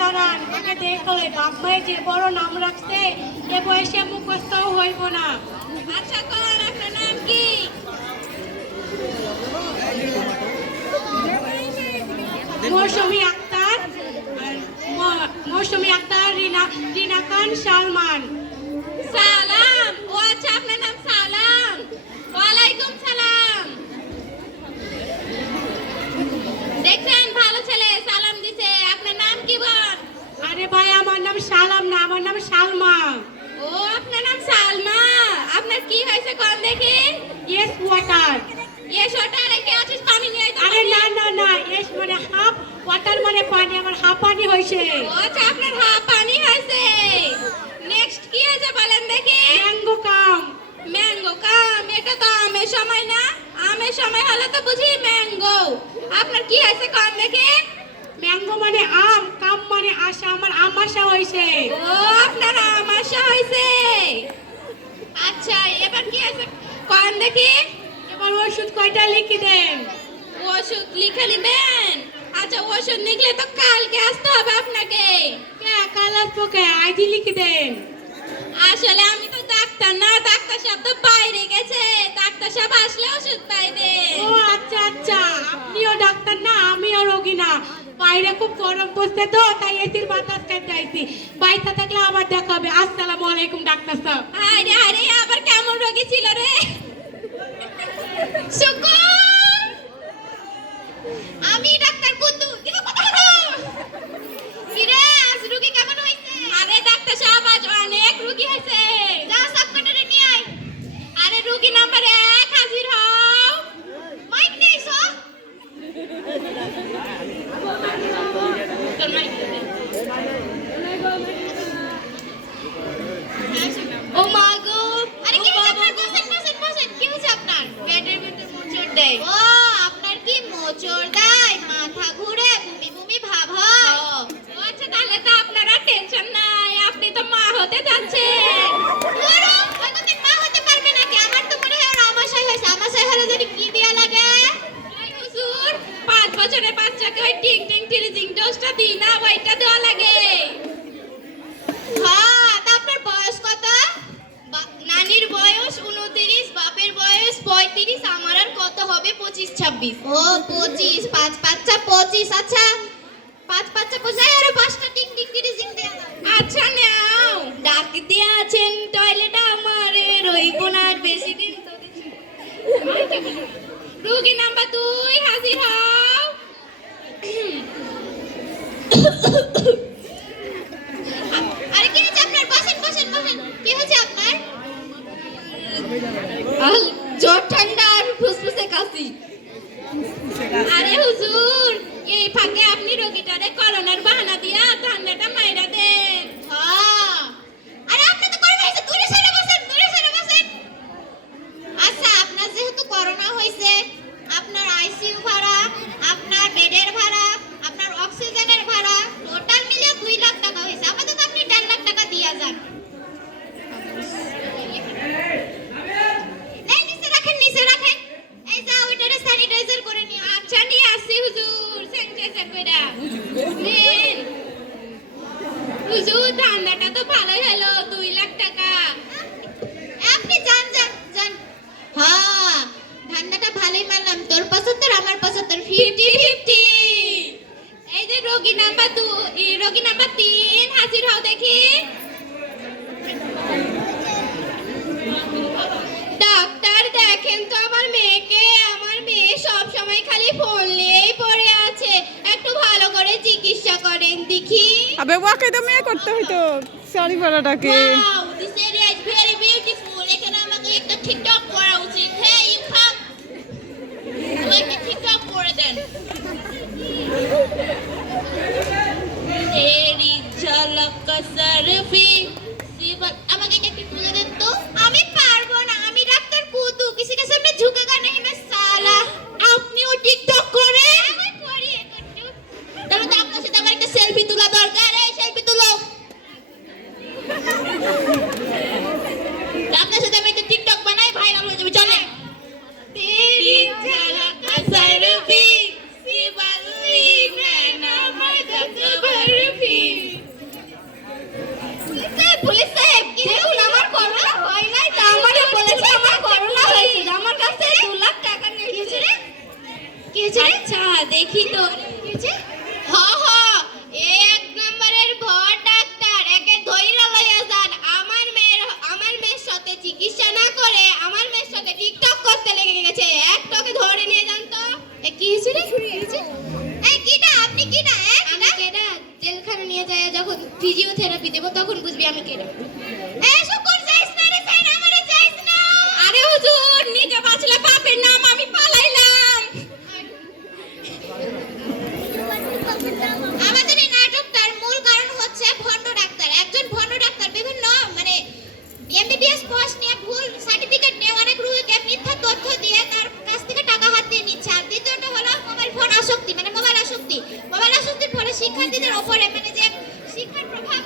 দাঁড়ান আগে দেখলে বাপ ভাই যে বড় নাম রাখছে এ বয়সে মুখস্থ হইব না। আচ্ছা কোন আপনার নাম কি? মৌসুমী আক্তার। মৌসুমী আক্তার, রিনা খান, সালমান। সালাম। ও আচ্ছা আপনার নাম সালাম। ওয়ালাইকুম সালাম। দেখছেন ভালো ছেলে সালাম দিছে। আপনার নাম কি বল? আরে ভাই আমার নাম সালাম না, আমার নাম সালমা। ও আপনার নাম সালমা। আপনার কি হয়েছে কোন দেখি? Yes water. ইয়েস ওয়াটার কি আছিস পানি নিয়ে আইতো? আরে না না না, ইয়েস মানে হাফ ওয়াটার মানে পানি, আমার হাফ পানি হইছে। ও আচ্ছা আপনার হাফ পানি হইছে। নেক্সট কি আছে বলেন দেখি? ম্যাঙ্গো কাম। ম্যাঙ্গো কাম এটা তো আমের সময় না? আমের সময় হলে তো বুঝি ম্যাঙ্গো। আপনার কি হয়েছে কোন দেখি? ম্যাঙ্গো মানে আম, কাম মানে আশা, আমার আমাশা হইছে। ও আপনার আমাশা হইছে। আচ্ছা এবার কি আছে কোন দেখি? এবার ওষুধ কয়টা লিখে দেন। ওষুধ লিখে নেবেন? আচ্ছা ওষুধ লিখলে তো কালকে আসতে হবে আপনাকে। কাল আসবো কে? আইডি লিখে দেন। আসলে আমি তো ডাক্তার না, ডাক্তার সাহেব তো বাইরে গেছে, ডাক্তার সাহেব আসলে ওষুধ পাইবে। ও আচ্ছা আচ্ছা, আপনিও ডাক্তার না আমিও রোগী না, বাইরে খুব গরম পড়ছে তো তাই এসির বাতাস খাইতে আইছি। বাইরে থাকলে আবার দেখা হবে। আসসালামু আলাইকুম ডাক্তার সাহেব। আরে আরে আবার কেমন রোগী ছিল রে? শুকুর আমি ডাক্তার কুদ্দু দিবা কথা বলো। কি রে আজ রোগী কেমন হইছে? আরে ডাক্তার সাহেব আজ অনেক রোগী হইছে। যা সাবকাটারে নিয়ে আয়। আরে রোগী নাম্বার 1 হাজির হও। মাইক নিছো? তোর মাইক দে। ও মা গো, আরে কি হইছে আপনার? বসেন কি হইছে আপনার? পেটের ভিতর মোচড় দেয়। ও আপনার কি মোচড় দেয়? মাথা ঘুরে বমি বমি ভাব হয়? ও আচ্ছা তাহলে তো আপনার আর টেনশন নাই, আপনি তো মা হতে যাচ্ছেন। ওরে কতদিন মা হতে পারবে নাকি? আমার তো মনে হয় আর আমাশয় হইছে। আমাশয় হলে যদি কি দেয়া লাগে? ওই হুজুর 5 বছরের বাচ্চাকে ওই টিং টিং টিলিজিং ডোজটা দিই না, ওইটা দেওয়া লাগে। হ্যাঁ তা আপনার বয়স কত? নানির বয়স 29, বাপের বয়স 35, আমার আর কত হবে 25-26। ও 25, 5 5 25। আচ্ছা 5 5 25 আর 5টা টিং টিং টিং দেয়া দাও। আচ্ছা নাও। ডাক দিয়া আছেন টয়লেট আমার রইব না আর বেশি দিন তো। রোগী নাম্বার 2 হাজির হও। আরে কি হয়েছে আপনার? বসেন বসেন বসেন। কি হয়েছে আপনার? জ্বর ঠান্ডা আর ফুসফুসে কাশি। আরে হুজুর এই ফাঁকে আপনি রোগীটারে করোনার বাহানা দিয়া ঠান্ডাটা মাইরা দেন। হ্যাঁ আরে আপনি তো করোনা হইছে, দূরে সরে বসেন, দূরে সরে বসেন। আচ্ছা আপনার যেহেতু করোনা হইছে, আপনার আইসিইউ ভাড়া, আপনার বেডের ভাড়া, আপনার অক্সিজেনের ভাড়া টোটাল মিলে 2 লাখ টাকা হইছে। আপাতত আপনি 1.5 লাখ টাকা দিয়া যান। নিচে রাখেন। এই যা ওইটারে স্যানিটাইজার করে নিয়ে। আচ্ছা নিয়ে আসি হুজুর, স্যানিটাইজার কইরা নেন। হুজুর ঠান্ডাটা তো ভালোই হলো, 2 লাখ টাকা। আপনি যান যান যান। হ্যাঁ ঠান্ডাটা ভালোই মানলাম, তোর 75 আমার 75, 50-50। এই যে রোগী নাম্বার 2, রোগী নাম্বার 3 হাজির হও দেখি। ডাক্তার দেখেন তো আমার মেয়েকে, আমার মেয়ে সব সময় খালি ফোন নিয়েই পড়ে আছে, একটু ভালো করে চিকিৎসা করেন দেখি। আবে ওয়াকে তো মেয়ে করতে হইতো সরি বলাটাকে। Wow this area is very beautiful. এখানে আমাকে একটা টিকটক করা উচিত। হে ইউ কাম, আমাকে টিকটক করে দেন। তেরি ঝলক সরফি জীবন, আমাকে একটু তুলে দেন তো। আমি পারবো না, আমি ডাক্তার কুদু, किसी के सामने झुकेगा नहीं मैं साला। আপনিও টিকটক করে? আমি করি একটু। তাহলে তো আপনার সাথে আমার একটা সেলফি তোলা দরকার। এই সেলফি তুলো। আপনার সাথে আমি একটা টিকটক বানাই, ভাইরাল হয়ে যাবে। চলেন। দেখি তো হ হ এই এক নম্বরের ভর ডাক্তার একে ধইরা লইয়া যান আমার মেয়ের সাথে চিকিৎসা না করে আমার মেয়ের সাথে টিকটক করতে লেগে গেছে একটাকে ধরে নিয়ে যান তো এ কি হইছে রে এই কিডা আপনি কিডা আমি কেডা জেলখানা নিয়ে যায় যখন ফিজিওথেরাপি দেব তখন বুঝবি আমি কেডা এই শুকুর যাইস না রে সাইন আমারে যাইস না আরে হুজুর নিজে বাঁচলে পাপের নাম আমি পালাইলাম আমাদের এই নাটকটার মূল কারণ হচ্ছে ভণ্ড ডাক্তার একজন ভণ্ড ডাক্তার বিভিন্ন মানে এমবিবিএস কোর্স নিয়ে ভুল সার্টিফিকেট নিয়ে অনেক রোগীকে মিথ্যা তথ্য দিয়ে তার কাছ থেকে টাকা হাতিয়ে নিচ্ছে আর দ্বিতীয়টা হলো মোবাইল ফোন আসক্তি মোবাইল আসক্তির ফলে শিক্ষার্থীদের উপরে মানে যে শিক্ষার প্রভাব